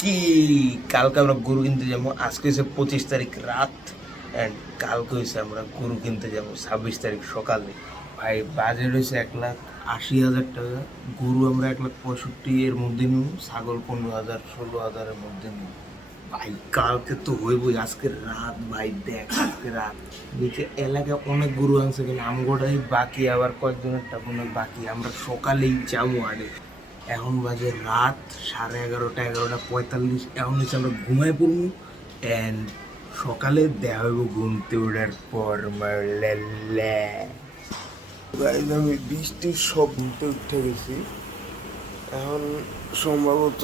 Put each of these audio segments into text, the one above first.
কি কালকে আমরা গরু কিনতে যাবো। আজকে হচ্ছে 25 তারিখ রাত অ্যান্ড কালকে হচ্ছে আমরা গরু কিনতে যাবো 26 তারিখ সকালে। ভাই বাজেট হয়েছে 1,80,000 টাকা। গরু আমরা 1,65,000 এর মধ্যে নিব, ছাগল 15,000 16,000 এর মধ্যে নিব। ভাই কালকে তো হইবই, আজকে রাত ভাই দেখ, আজকে রাত দেখে এলাকায় অনেক গরু আনছে, কিন্তু আমগোটাই বাকি, আবার কয়েকজনের টাকা বাকি। আমরা সকালেই যাবো আগে। এখন বাজে রাত 11:30 11:45। এখন হচ্ছে আমরা ঘুমাই পড়বো অ্যান্ড সকালে দেখা হইব ঘুমতে ওঠার পর। আমি বৃষ্টির সব ঘুমতে উঠে গেছি। এখন সম্ভবত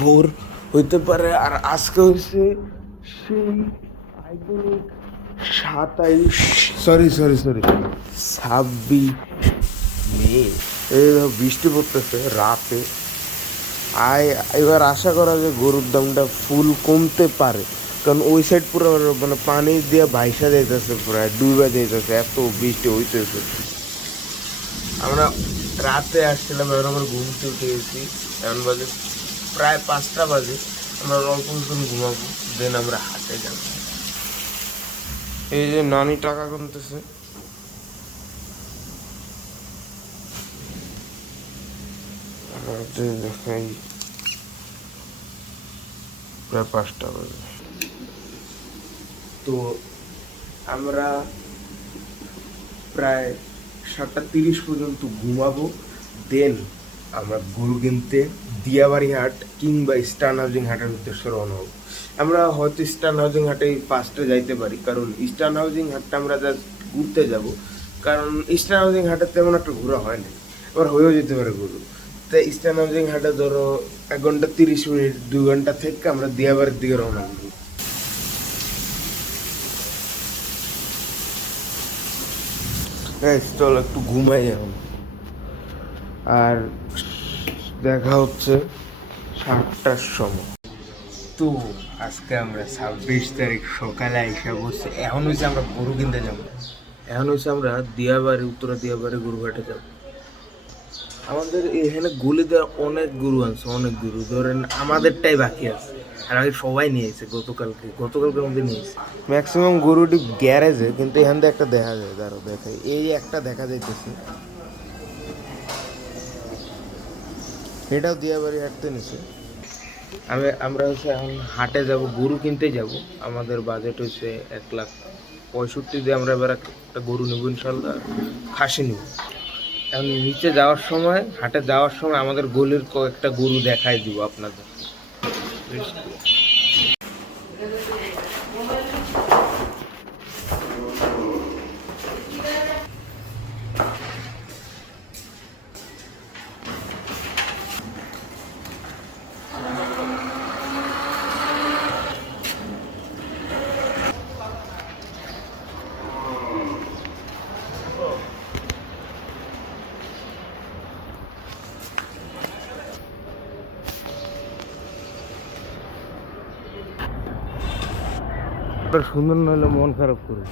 ভোর হইতে পারে। আর আজকে হচ্ছে সেই 26 মে। এই বৃষ্টি পড়তেছে রাতে। এবার আশা করা যে গরুর দামটা ফুল কমতে পারে, কারণ ওই সাইড পুরো মানে পানি দিয়ে ভাইসা যাইতেছে, প্রায় ডুবে যাইতেছে, এত বৃষ্টি হইতেছে। আমরা রাতে আসছিলাম, এখন আমরা ঘুমতে উঠে গেছি। এখন বাজে প্রায় 5টা বাজে। আমরা অল্প কিছুক্ষণ ঘুমাবো, দেন আমরা হাটে যাবো। এই যে নানি টাকা গুনতেছে। প্রায় 5টা বাজে। তো আমরা প্রায় 7:30 পর্যন্ত ঘুমাবো, দেন আমরা গরু কিনতে দিয়াবাড়ি হাট কিংবা ইস্টার্ন হাউজিং হাটের উদ্দেশ্যে রওনা হবো। আমরা হয়তো ইস্টার্ন হাউজিং হাটেই ফার্স্টে যাইতে পারি, কারণ ইস্টার্ন হাউজিং হাটটা আমরা জাস্ট ঘুরতে যাব, কারণ ইস্টার্ন হাউজিং হাটের তেমন একটা ঘোরা হয় না, আবার হয়েও যেতে পারে গরু। তাই ইস্টার্ন হাউজিং হাটে ধরো 1 ঘন্টা 30 মিনিট 2 ঘন্টা থেকে আমরা দিয়াবাড়ির দিকে রওনা করবো। চল একটু ঘুমাই এখন, আর দেখা হচ্ছে 7টার সময়। তো আজকে আমরা 26 তারিখ সকালে আইসা বসে। এখন হচ্ছে আমরা গরু কিনতে যাবো। এখন হচ্ছে আমরা দিয়াবাড়ি, উত্তরা দিয়াবাড়ি গরুঘাটে যাব। আমাদের এখানে গলিতে অনেক গরু আছে, অনেক গরু। ধরেন আমাদেরটাই বাকি আছে, আর আগে সবাই নিয়েছে। গতকালকের মধ্যে নিয়েছে ম্যাক্সিমাম গরুটি গ্যারেজে, কিন্তু এখান থেকে একটা দেখা যায়। দাঁড়ো দেখাই, এই একটা দেখা যাইতেছে, এটাও দিয়াবাড়ি হাঁটতে নিছে। আমরা হচ্ছে এখন হাটে যাব, গরু কিনতে যাব। আমাদের বাজেট হচ্ছে 1,65,000 দিয়ে আমরা এবার একটা গরু নেব, ইনশাল্লাহ খাসি নেব। এখন নিচে যাওয়ার সময়, হাটে যাওয়ার সময় আমাদের গলির কয়েকটা গরু দেখাই দিব আপনাদের। সুন্দর না হলে মন খারাপ করবে।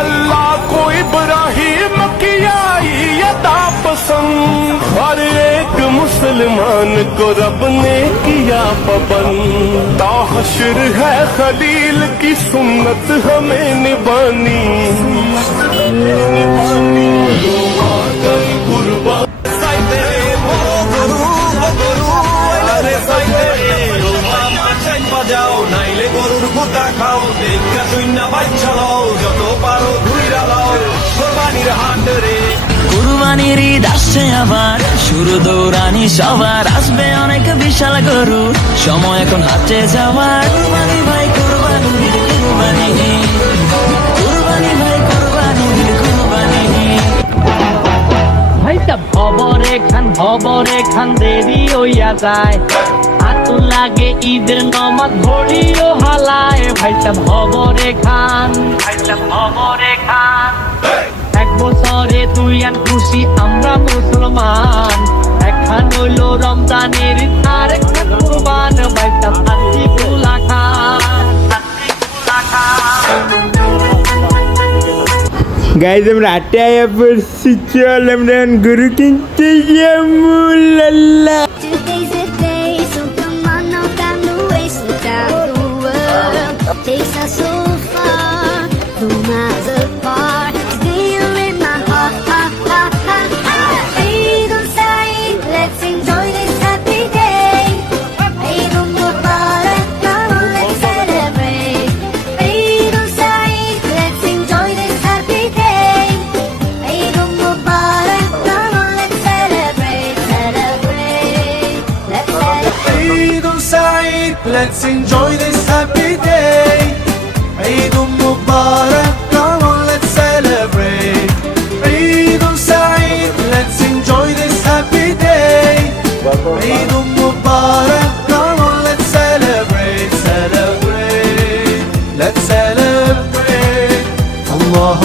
अल्लाह को इब्राहिम की आई अता पसंद, हर एक मुसलमान को रब ने किया पाबंद। ताहशर है खलील की सुन्नत हमें निभानी, যাও নাইলে গরুর গোটা খাও, দেখা শূন্য বাচ্চালাও, যত পারো ঘুইরা লাও কোরবানির হাট রে। কুরবানির ঈদ আসছে আবার, শুরু দৌড়ানি সবার, আসবে অনেক বিশাল গরু, সময় এখন হাটে যাওয়ার। কুরবানি ভাই কুরবানি, কুরবানি কুরবানি ভাই কুরবানি, কুরবানি ভাইটা খবরে খান দেরি হইয়া যায়, হাতু লাগে ঈদের নমাজ ঘড়িও হালায়। ভাইটা খবরে খান এক বছরে তুই আর খুশি আমরা মুসলমান, একখান হইল রমজানের আর একটা কুরবান, বাইটা থাকি ফুলা খান। গাইজ আমরা হাটে আয়া পড়ছি, চল আমরা এখন গরু কিনতে যাবো। লাল্লা Today's a day, so come on, no time to waste. Look out the world takes us so far, from miles apart. Still in my heart, Eid al-Saeed, let's enjoy this happy day. Eid al-Mubarak, come on, let's celebrate. Eid al-Saeed, let's enjoy this happy day. Eid al-Mubarak, come on, let's celebrate, celebrate. Let's celebrate. Eid Saeed, let's enjoy this happy day. Eid Mubarak, come on, let's celebrate. Eid Saeed, let's enjoy this happy day. Eid Mubarak, come on, let's celebrate, celebrate. Let's celebrate. Allah